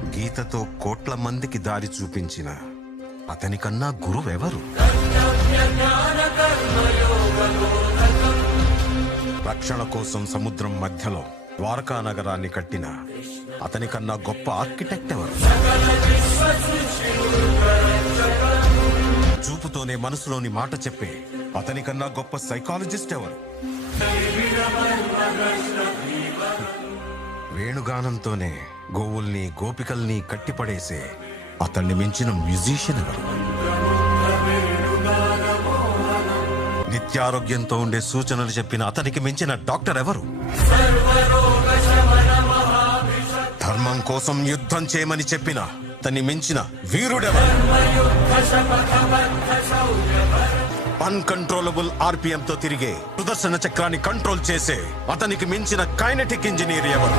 గీతతో కోట్ల మందికి దారి చూపించిన అతనికన్నా గురువెవరు? రక్షణ కోసం సముద్రం మధ్యలో ద్వారకా నగరాన్ని కట్టిన అతనికన్నా గొప్ప ఆర్కిటెక్ట్ ఎవరు? చూపుతోనే మనసులోని మాట చెప్పే అతనికన్నా గొప్ప సైకాలజిస్ట్ ఎవరు? వేణుగానంతోనే గోవుల్ని గోపికల్ని కట్టిపడేసే అతన్ని మించిన మ్యూజిషియన్ ఎవరు? నిత్యారోగ్యంతో ఉండే సూచనలు చెప్పిన అతనికి మించిన డాక్టర్ ఎవరు? ధర్మం కోసం యుద్ధం చేయమని చెప్పిన అతన్ని మించిన వీరుడెవరు? అన్కంట్రోలబుల్ ఆర్పిఎం తో తిరిగే సుదర్శన చక్రాన్ని కంట్రోల్ చేసే అతనికి మించిన కైనెటిక్ ఇంజనీర్ ఎవరు?